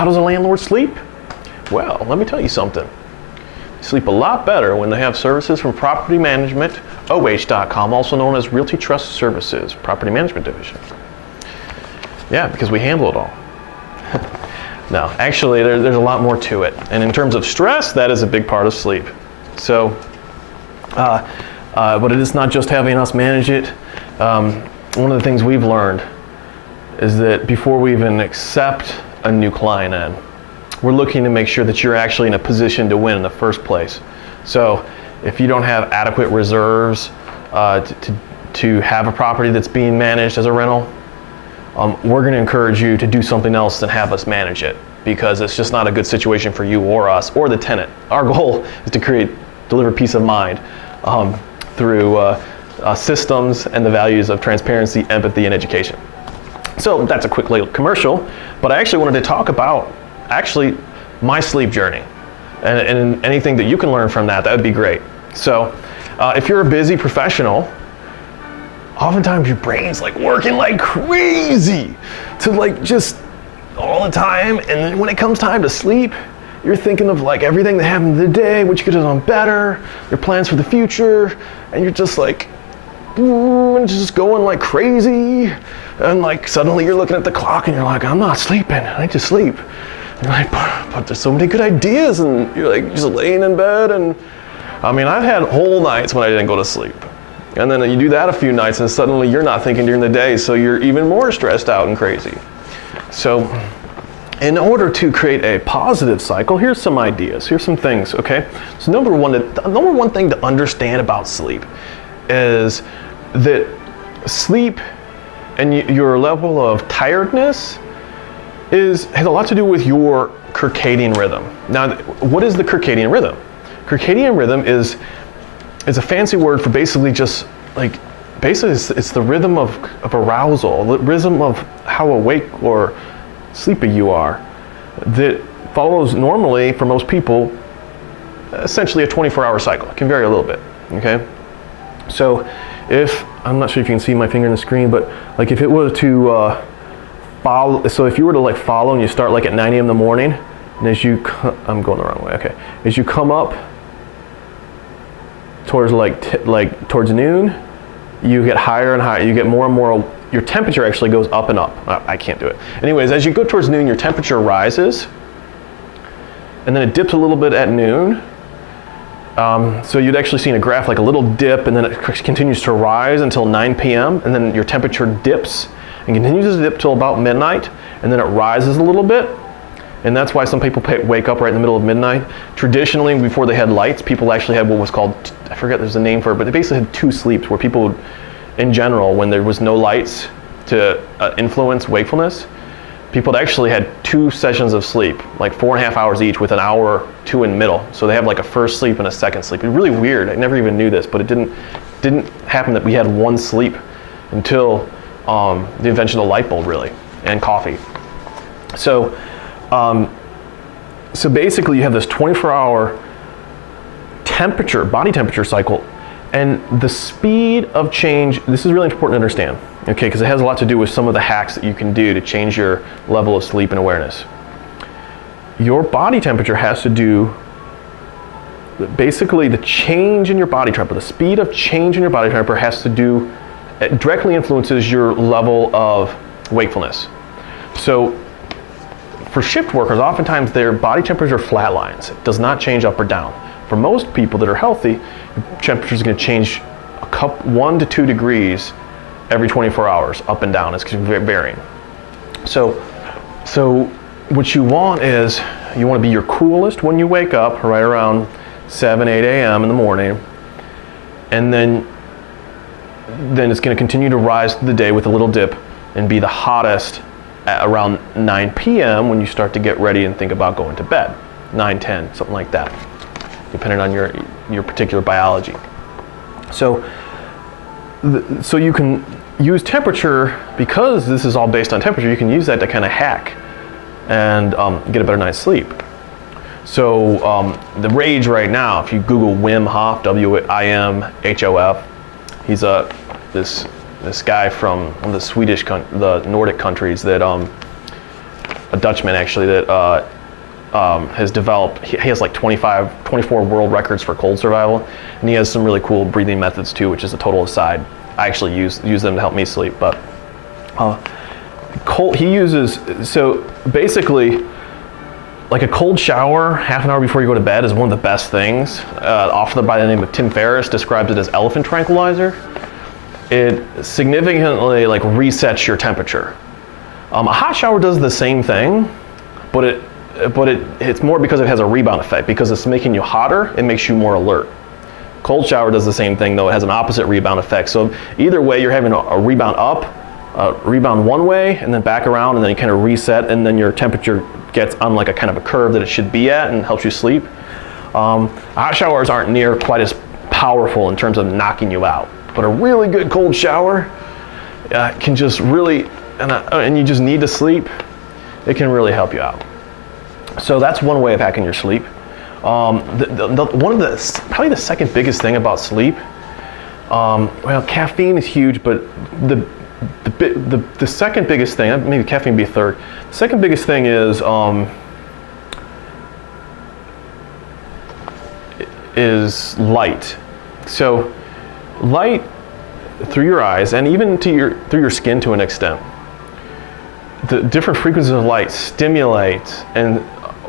how does a landlord sleep? Well, let me tell you something. They sleep a lot better when they have services from Property Management, OH.com, also known as Realty Trust Services, Property Management Division. Yeah, because we handle it all. No, actually, there's a lot more to it. And in terms of stress, that is a big part of sleep. So, but it is not just having us manage it. One of the things we've learned is that before we even accept a new client in, we're looking to make sure that you're actually in a position to win in the first place. So if you don't have adequate reserves to have a property that's being managed as a rental, we're going to encourage you to do something else than have us manage it, because it's just not a good situation for you or us or the tenant. Our goal is to deliver peace of mind through systems and the values of transparency, empathy, and education. So that's a quick little commercial, but I actually wanted to talk about my sleep journey and anything that you can learn from that would be great. So if you're a busy professional, oftentimes your brain's like working like crazy to like just all the time, and then when it comes time to sleep, you're thinking of like everything that happened today, what you could have done better, your plans for the future, and you're just like, just going like crazy, and like suddenly you're looking at the clock and you're like, I'm not sleeping, I need to sleep. And you're like, but there's so many good ideas, and you're like just laying in bed, and I mean, I've had whole nights when I didn't go to sleep. And then you do that a few nights and suddenly you're not thinking during the day, so you're even more stressed out and crazy. So in order to create a positive cycle, here's some ideas, here's some things, okay? So number one thing to understand about sleep is that sleep and your level of tiredness has a lot to do with your circadian rhythm. Now, what is the circadian rhythm? Circadian rhythm is a fancy word for basically just like, it's the rhythm of arousal, the rhythm of how awake or sleepy you are, that follows normally for most people essentially a 24-hour cycle. It can vary a little bit, okay? So I'm not sure if you can see my finger on the screen, but like if it was to follow, so if you were to like follow and you start like at 9 a.m. in the morning, and as you, I'm going the wrong way, okay. As you come up towards towards noon, you get higher and higher, you get more and more, your temperature actually goes up and up. I can't do it. Anyways, as you go towards noon, your temperature rises, and then it dips a little bit at noon. So you'd actually see in a graph like a little dip, and then it continues to rise until 9 p.m., and then your temperature dips and continues to dip till about midnight, and then it rises a little bit. And that's why some people wake up right in the middle of midnight. Traditionally, before they had lights, people actually had what was called, I forget there's a name for it, but they basically had two sleeps where people would, in general, when there was no lights to influence wakefulness, people actually had 2 sessions of sleep, like 4.5 hours each with an hour or 2 in the middle. So they have like a first sleep and a second sleep. It's really weird. I never even knew this, but it didn't happen that we had one sleep until the invention of the light bulb, really, and coffee. So basically you have this 24-hour body temperature cycle, and the speed of change, this is really important to understand, okay, because it has a lot to do with some of the hacks that you can do to change your level of sleep and awareness. Your body temperature has to do, basically the change in your body temperature, the speed of change in your body temperature has to do, it directly influences your level of wakefulness. So for shift workers, oftentimes their body temperature flatlines. It does not change up or down. For most people that are healthy, temperature is going to change 1 to 2 degrees every 24 hours, up and down. It's varying. So what you want is, you want to be your coolest when you wake up, right around 7, 8 a.m. in the morning, and then it's going to continue to rise through the day with a little dip and be the hottest at around 9 p.m. when you start to get ready and think about going to bed. 9, 10, something like that, depending on your particular biology. So you can use temperature, because this is all based on temperature, you can use that to kind of hack and get a better night's sleep. So the rage right now, if you Google Wim Hof, W-I-M-H-O-F, he's this guy from one of the Nordic countries that a Dutchman actually that has developed, he has like 24 world records for cold survival, and he has some really cool breathing methods too, which is a total aside. I actually use them to help me sleep, but he uses, so basically, like a cold shower half an hour before you go to bed is one of the best things. Author by the name of Tim Ferriss describes it as elephant tranquilizer. It significantly like resets your temperature. A hot shower does the same thing, but it's more because it has a rebound effect. Because it's making you hotter, it makes you more alert. Cold shower does the same thing, though it has an opposite rebound effect. So either way, you're having a rebound up, rebound one way, and then back around, and then you kind of reset, and then your temperature gets on like a kind of a curve that it should be at and helps you sleep. Hot showers aren't near quite as powerful in terms of knocking you out, but a really good cold shower can just really, and you just need to sleep, it can really help you out. So that's one way of hacking your sleep. Probably the second biggest thing about sleep, well, caffeine is huge, but the second biggest thing, maybe caffeine would be third. The second biggest thing is light. So light through your eyes and even through your skin to an extent. The different frequencies of light stimulate and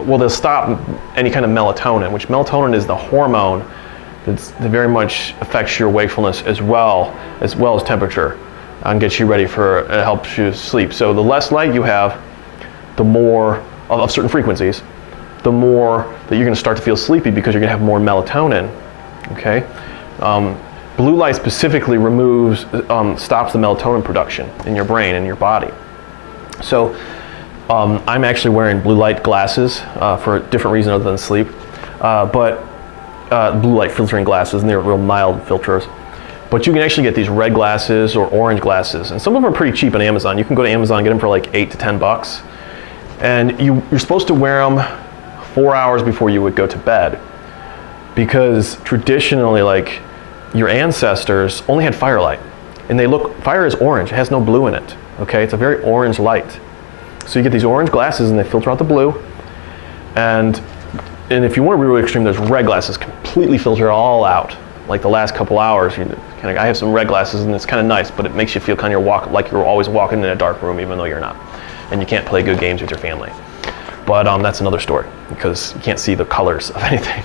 they'll stop any kind of melatonin, which melatonin is the hormone that very much affects your wakefulness as well as temperature, and gets you ready for, it helps you sleep. So the less light you have, the more of certain frequencies, the more that you're going to start to feel sleepy because you're going to have more melatonin. Okay, blue light specifically stops the melatonin production in your brain and your body. So I'm actually wearing blue light glasses for a different reason other than sleep, but blue light filtering glasses, and they're real mild filters. But you can actually get these red glasses or orange glasses, and some of them are pretty cheap on Amazon. You can go to Amazon and get them for like $8 to $10, and you're supposed to wear them 4 hours before you would go to bed, because traditionally, like, your ancestors only had firelight, and fire is orange, it has no blue in it. Okay, it's a very orange light. So you get these orange glasses and they filter out the blue, and if you want to be really extreme, there's red glasses, completely filter it all out. Like the last couple hours, I have some red glasses and it's kind of nice, but it makes you feel kind of like you're always walking in a dark room even though you're not, and you can't play good games with your family. But that's another story because you can't see the colors of anything.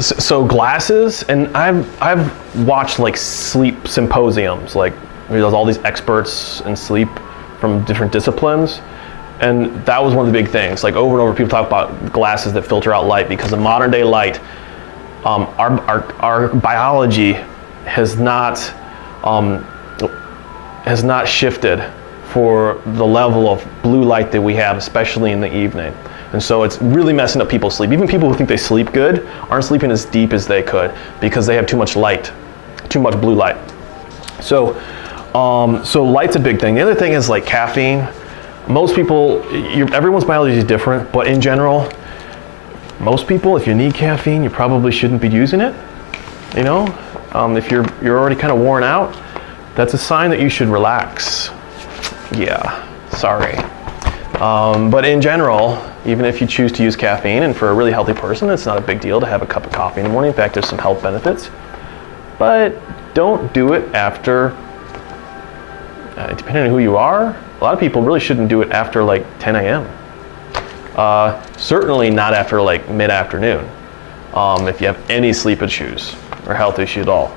So glasses, and I've watched like sleep symposiums, like there's all these experts in sleep from different disciplines, and that was one of the big things. Like over and over, people talk about glasses that filter out light because of modern day light. Our biology has not shifted for the level of blue light that we have, especially in the evening. And so it's really messing up people's sleep. Even people who think they sleep good aren't sleeping as deep as they could because they have too much light, too much blue light. So light's a big thing. The other thing is like caffeine. Most people, everyone's biology is different, but in general, most people, if you need caffeine, you probably shouldn't be using it. You know, if you're already kind of worn out, that's a sign that you should relax. Yeah, sorry. But in general, even if you choose to use caffeine, and for a really healthy person, it's not a big deal to have a cup of coffee in the morning. In fact, there's some health benefits. But don't do it after, depending on who you are, a lot of people really shouldn't do it after like 10 a.m. Certainly not after like mid-afternoon. If you have any sleep issues or health issues at all,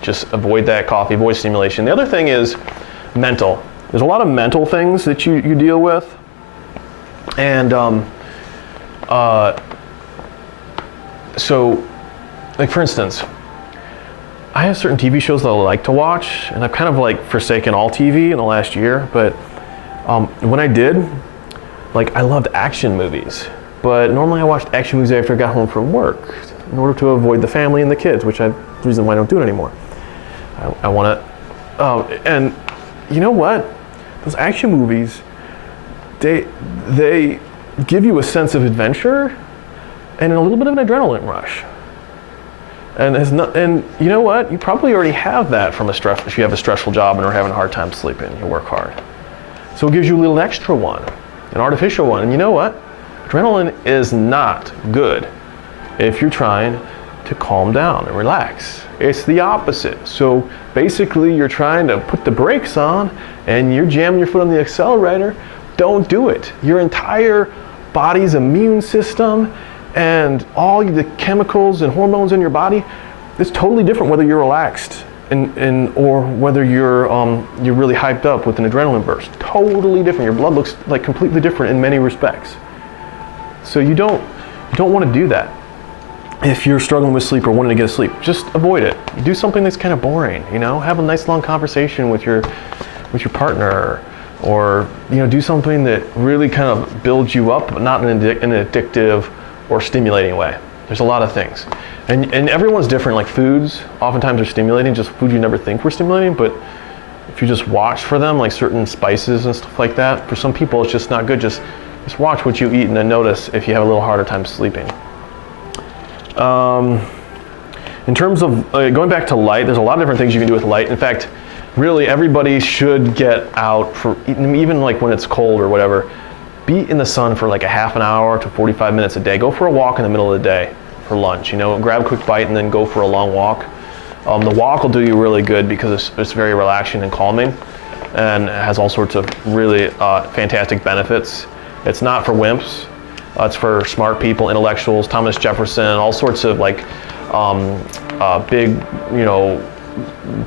just avoid that coffee, avoid stimulation. The other thing is mental. There's a lot of mental things that you deal with. And so, like for instance, I have certain TV shows that I like to watch, and I've kind of like forsaken all TV in the last year, but when I did, like I loved action movies, but normally I watched action movies after I got home from work in order to avoid the family and the kids, which is the reason why I don't do it anymore. I want to, and you know what? Those action movies, they give you a sense of adventure and a little bit of an adrenaline rush. And you know what? You probably already have that from a stress. If you have a stressful job and are having a hard time sleeping, you work hard. So it gives you a little extra one, an artificial one. And you know what? Adrenaline is not good if you're trying to calm down and relax. It's the opposite. So basically you're trying to put the brakes on and you're jamming your foot on the accelerator. Don't do it. Your entire body's immune system and all the chemicals and hormones in your body, it's totally different whether you're relaxed or whether you're really hyped up with an adrenaline burst. Totally different. Your blood looks like completely different in many respects. So you don't want to do that. If you're struggling with sleep or wanting to get sleep, just avoid it. Do something that's kind of boring, have a nice long conversation with your partner, or do something that really kind of builds you up, but not in an addictive or stimulating way. There's a lot of things. And everyone's different. Like foods oftentimes are stimulating, just food you never think were stimulating, but if you just watch for them, like certain spices and stuff like that, for some people it's just not good. Just watch what you eat and then notice if you have a little harder time sleeping. In terms of going back to light, there's a lot of different things you can do with light. In fact, really everybody should get out for, even like when it's cold or whatever, be in the sun for like a half an hour to 45 minutes a day. Go for a walk in the middle of the day for lunch, grab a quick bite and then go for a long walk. The walk will do you really good because it's very relaxing and calming and it has all sorts of really fantastic benefits. It's not for wimps. It's for smart people, intellectuals, Thomas Jefferson, all sorts of like big,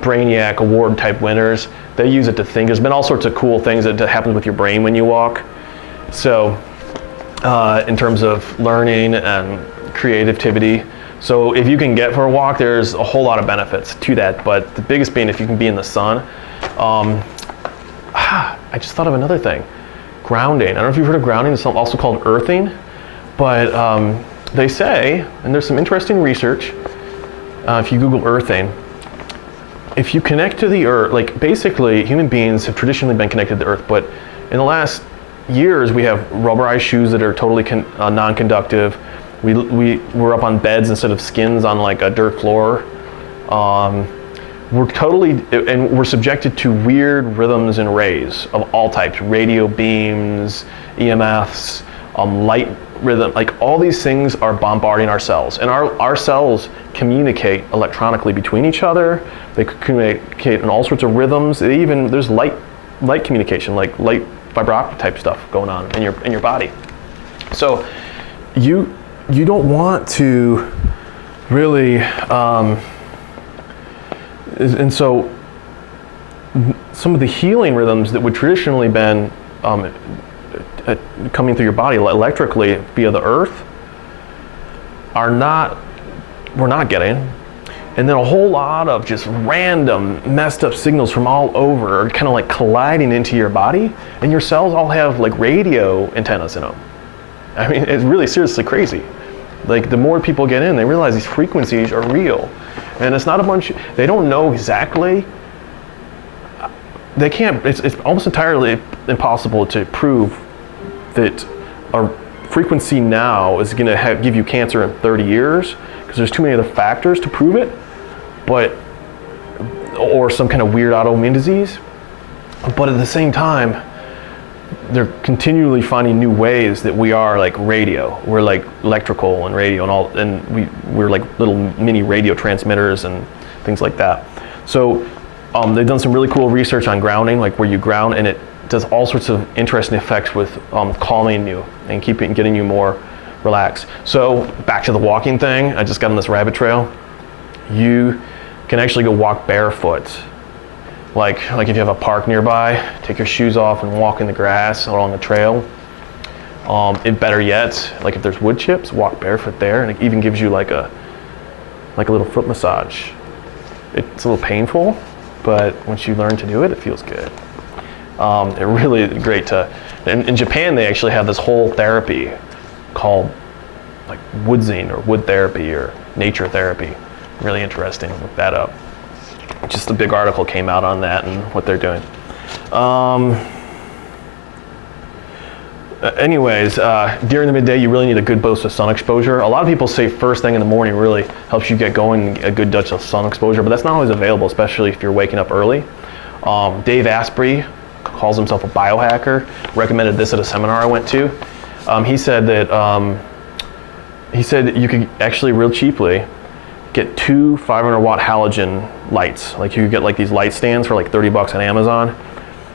Brainiac award type winners. They use it to think. There's been all sorts of cool things that happen with your brain when you walk. So in terms of learning and creativity. So if you can get for a walk, there's a whole lot of benefits to that. But the biggest being if you can be in the sun. I just thought of another thing. Grounding. I don't know if you've heard of grounding. It's also called earthing. But they say, and there's some interesting research, if you Google earthing, if you connect to the earth, like basically human beings have traditionally been connected to the earth, but in the last years we have rubberized shoes that are totally non-conductive. We're up on beds instead of skins on like a dirt floor. We're subjected to weird rhythms and rays of all types, radio beams, EMFs, light rhythm, like all these things are bombarding our cells. And our cells communicate electronically between each other. They communicate in all sorts of rhythms. There's light communication, like light fiber optic type stuff going on in your body. So you don't want to really, and so some of the healing rhythms that would traditionally been coming through your body electrically via the earth we're not getting. And then a whole lot of just random messed up signals from all over are kind of like colliding into your body, and your cells all have like radio antennas in them. I mean, it's really seriously crazy. Like the more people get in, they realize these frequencies are real. And it's not they don't know exactly, it's almost entirely impossible to prove that a frequency now is going to give you cancer in 30 years because there's too many other factors to prove it, or some kind of weird autoimmune disease. But at the same time, they're continually finding new ways that we are like radio. We're like electrical and radio and we're like little mini radio transmitters and things like that. So they've done some really cool research on grounding, like where you ground, and it does all sorts of interesting effects with calming you and getting you more relaxed. So back to the walking thing, I just got on this rabbit trail. You can actually go walk barefoot. Like if you have a park nearby, take your shoes off and walk in the grass along the trail. Better yet, like if there's wood chips, walk barefoot there, and it even gives you like a little foot massage. It's a little painful, but once you learn to do it, it feels good. It really great in Japan they actually have this whole therapy called like woodsing or wood therapy or nature therapy. Really interesting, look that up. Just a big article came out on that and what they're doing. Anyways, during the midday, you really need a good dose of sun exposure. A lot of people say first thing in the morning really helps you get going, a good dose of sun exposure, but that's not always available, especially if you're waking up early. Dave Asprey calls himself a biohacker, recommended this at a seminar I went to. He said you could actually real cheaply get 2 500-watt halogen lights. Like you could get like these light stands for like $30 on Amazon.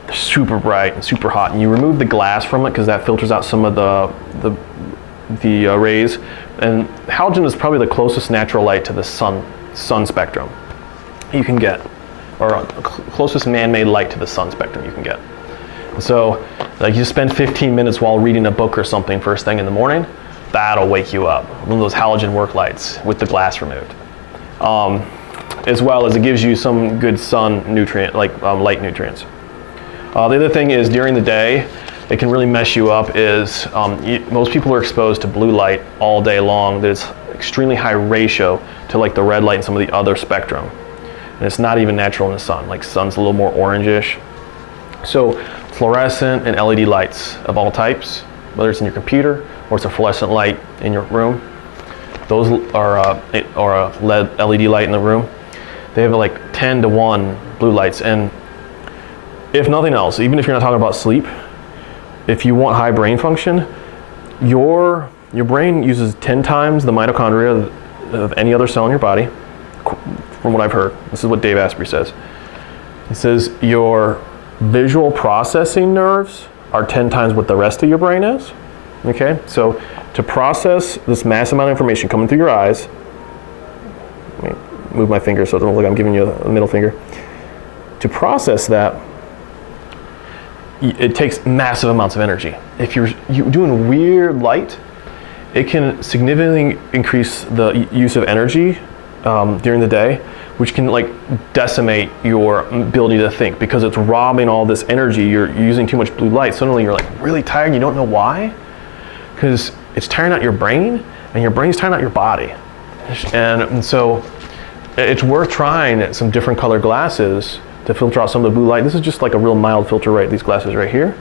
They're super bright and super hot, and you remove the glass from it because that filters out some of the rays. And halogen is probably the closest natural light to the sun spectrum you can get, or closest man-made light to the sun spectrum you can get. So like you spend 15 minutes while reading a book or something first thing in the morning, that'll wake you up. One of those halogen work lights with the glass removed. As well as it gives you some good sun nutrient, like light nutrients. The other thing is during the day, it can really mess you up is most people are exposed to blue light all day long. There's extremely high ratio to like the red light and some of the other spectrum. And it's not even natural in the sun. Like sun's a little more orangish. So fluorescent and LED lights of all types, whether it's in your computer or it's a fluorescent light in your room, those are or a LED light in the room. They have like 10-to-1 blue lights, and if nothing else, even if you're not talking about sleep, if you want high brain function, your brain uses 10 times the mitochondria of any other cell in your body, from what I've heard. This is what Dave Asprey says. He says your visual processing nerves are 10 times what the rest of your brain is. Okay, so to process this massive amount of information coming through your eyes, let me move my finger so it doesn't look like I'm giving you a middle finger. To process that, it takes massive amounts of energy. If you're doing weird light, it can significantly increase the use of energy during the day, which can like decimate your ability to think because it's robbing all this energy. You're using too much blue light. Suddenly you're like really tired and you don't know why, because it's tiring out your brain and your brain's tiring out your body. And so it's worth trying some different color glasses to filter out some of the blue light. This is just like a real mild filter, right? These glasses right here.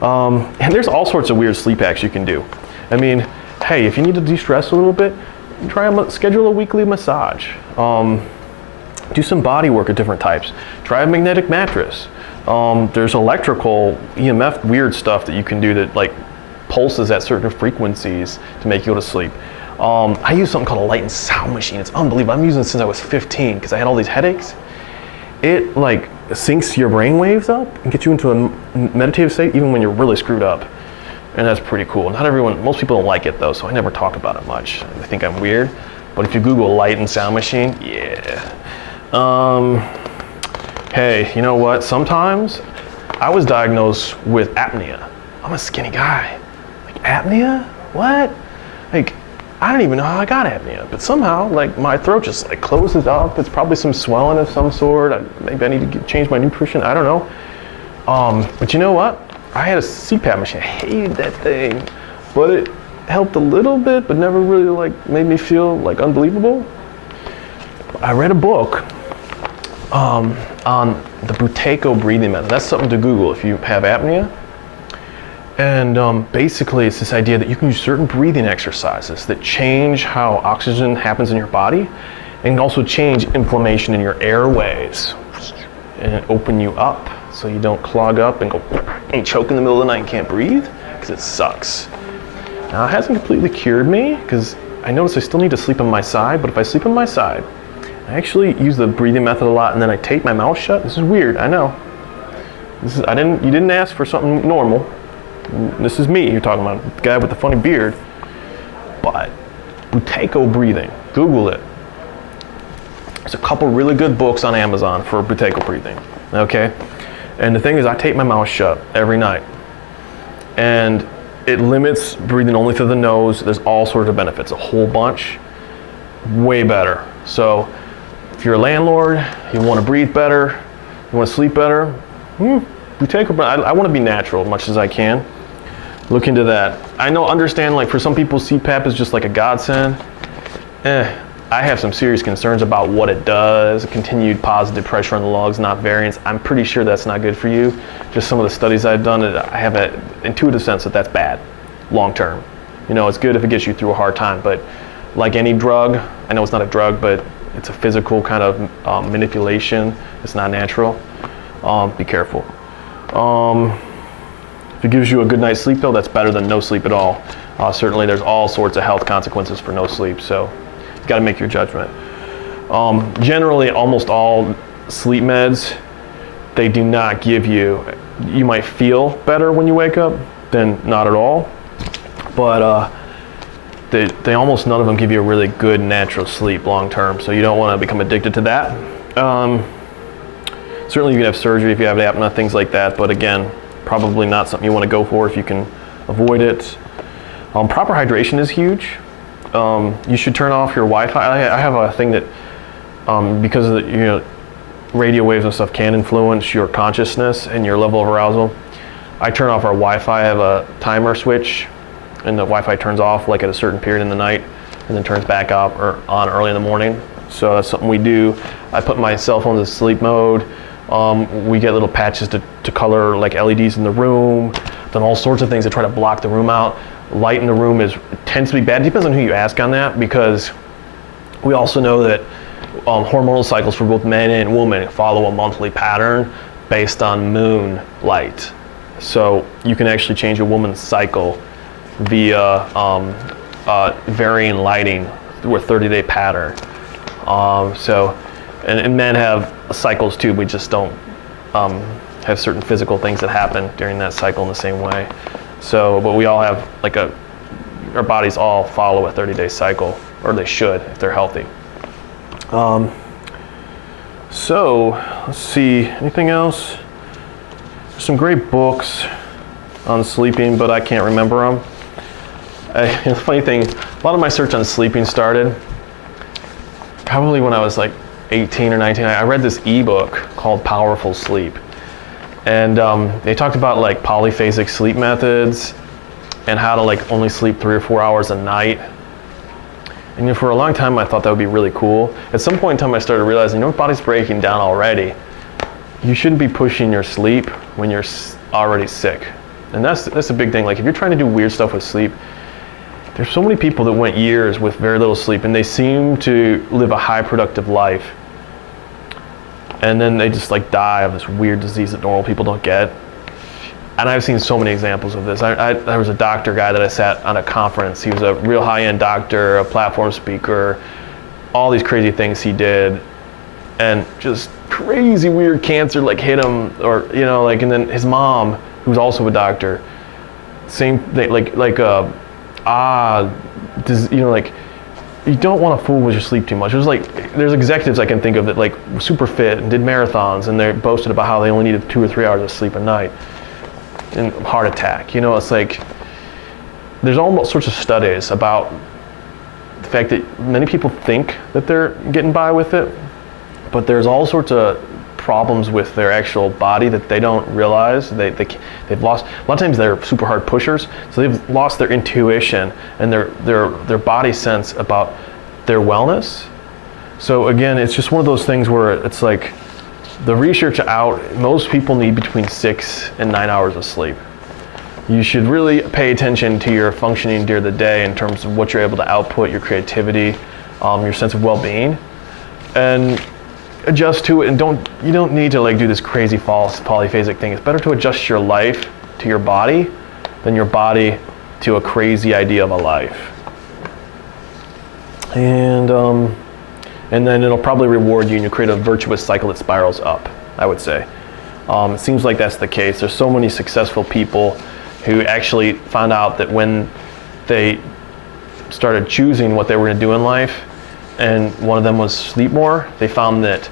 And there's all sorts of weird sleep hacks you can do. I mean, hey, if you need to de-stress a little bit, schedule a weekly massage. Do some body work of different types. Try a magnetic mattress. There's electrical EMF weird stuff that you can do that like pulses at certain frequencies to make you go to sleep. I use something called a light and sound machine. It's unbelievable. I'm using it since I was 15 because I had all these headaches. It like syncs your brain waves up and gets you into a meditative state even when you're really screwed up. And that's pretty cool. Most people don't like it though, so I never talk about it much. They think I'm weird. But if you Google light and sound machine, yeah. Hey, you know what? Sometimes I was diagnosed with apnea. I'm a skinny guy. Like apnea? What? Like, I don't even know how I got apnea, but somehow, like, my throat just like closes up. It's probably some swelling of some sort. Maybe I need to change my nutrition. I don't know. But you know what? I had a CPAP machine. I hated that thing, but it helped a little bit, but never really like made me feel like unbelievable. I read a book on the Buteyko breathing method. That's something to Google if you have apnea. And basically it's this idea that you can use certain breathing exercises that change how oxygen happens in your body and also change inflammation in your airways and open you up so you don't clog up and go and choke in the middle of the night and can't breathe, because it sucks. Now it hasn't completely cured me because I notice I still need to sleep on my side, but if I sleep on my side, I actually use the breathing method a lot and then I tape my mouth shut. This is weird, I know. You didn't ask for something normal. This is me you're talking about, the guy with the funny beard. But Buteyko breathing, Google it. There's a couple really good books on Amazon for Buteyko breathing, okay? And the thing is, I tape my mouth shut every night. And it limits breathing only through the nose. There's all sorts of benefits, a whole bunch, way better. So if you're a landlord, you want to breathe better, you want to sleep better, Buteyko, I want to be natural as much as I can. Look into that. Understand, like for some people CPAP is just like a godsend. I have some serious concerns about what it does, continued positive pressure on the lungs, not variance. I'm pretty sure that's not good for you. Just some of the studies I've done, I have an intuitive sense that that's bad, long term. You know, it's good if it gets you through a hard time, but like any drug, I know it's not a drug, but it's a physical kind of manipulation. It's not natural. Be careful. If it gives you a good night's sleep though, that's better than no sleep at all. Certainly there's all sorts of health consequences for no sleep, so you've got to make your judgment. Generally, almost all sleep meds, they do not give you, you might feel better when you wake up than not at all, but they almost none of them give you a really good natural sleep long term, so you don't want to become addicted to that. Certainly you can have surgery if you have apnea, things like that, but again, probably not something you want to go for if you can avoid it. Proper hydration is huge. You should turn off your Wi-Fi. I have a thing that, because of the, radio waves and stuff can influence your consciousness and your level of arousal. I turn off our Wi-Fi. I have a timer switch, and the Wi-Fi turns off like at a certain period in the night, and then turns back up or on early in the morning. So that's something we do. I put my cell phone to sleep mode. We get little patches to color like LEDs in the room, done all sorts of things to try to block the room out. Light in the room tends to be bad. It depends on who you ask on that, because we also know that hormonal cycles for both men and women follow a monthly pattern based on moon light. So you can actually change a woman's cycle via varying lighting through a 30-day pattern. And men have cycles too. We just don't have certain physical things that happen during that cycle in the same way. So, but we all have our bodies all follow a 30-day cycle, or they should if they're healthy. So let's see, anything else? There's some great books on sleeping, but I can't remember them. The funny thing, a lot of my search on sleeping started probably when I was like 18 or 19. I read this ebook called Powerful Sleep, and they talked about like polyphasic sleep methods and how to only sleep 3 or 4 hours a night. And for a long time I thought that would be really cool. At some point in time I started realizing, your body's breaking down already. You shouldn't be pushing your sleep when you're already sick. And that's a big thing. Like if you're trying to do weird stuff with sleep, there's so many people that went years with very little sleep and they seem to live a high productive life. And then they just die of this weird disease that normal people don't get. And I've seen so many examples of this. There was a doctor guy that I sat on a conference. He was a real high-end doctor, a platform speaker, all these crazy things he did, and just crazy weird cancer hit him, or and then his mom, who's also a doctor, same thing, you don't want to fool with your sleep too much. There's executives I can think of that super fit and did marathons, and they boasted about how they only needed 2 or 3 hours of sleep a night. And heart attack, it's there's all sorts of studies about the fact that many people think that they're getting by with it, but there's all sorts of problems with their actual body that they don't realize. They've lost, a lot of times they're super hard pushers, so they've lost their intuition and their body sense about their wellness. So again, it's just one of those things where it's the research out, most people need between 6 and 9 hours of sleep. You should really pay attention to your functioning during the day in terms of what you're able to output, your creativity, your sense of well-being, and adjust to it. And you don't need to do this crazy false polyphasic thing. It's better to adjust your life to your body than your body to a crazy idea of a life. And then it'll probably reward you and you create a virtuous cycle that spirals up, I would say. It seems like that's the case. There's so many successful people who actually found out that when they started choosing what they were going to do in life, and one of them was sleep more, they found that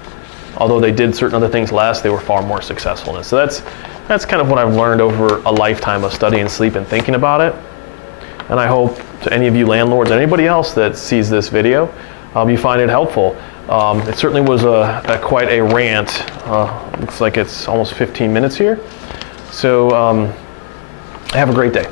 although they did certain other things less, they were far more successful in it. So that's kind of what I've learned over a lifetime of studying sleep and thinking about it. And I hope to any of you landlords and anybody else that sees this video, you find it helpful. It certainly was quite a rant. Looks like it's almost 15 minutes here. So have a great day.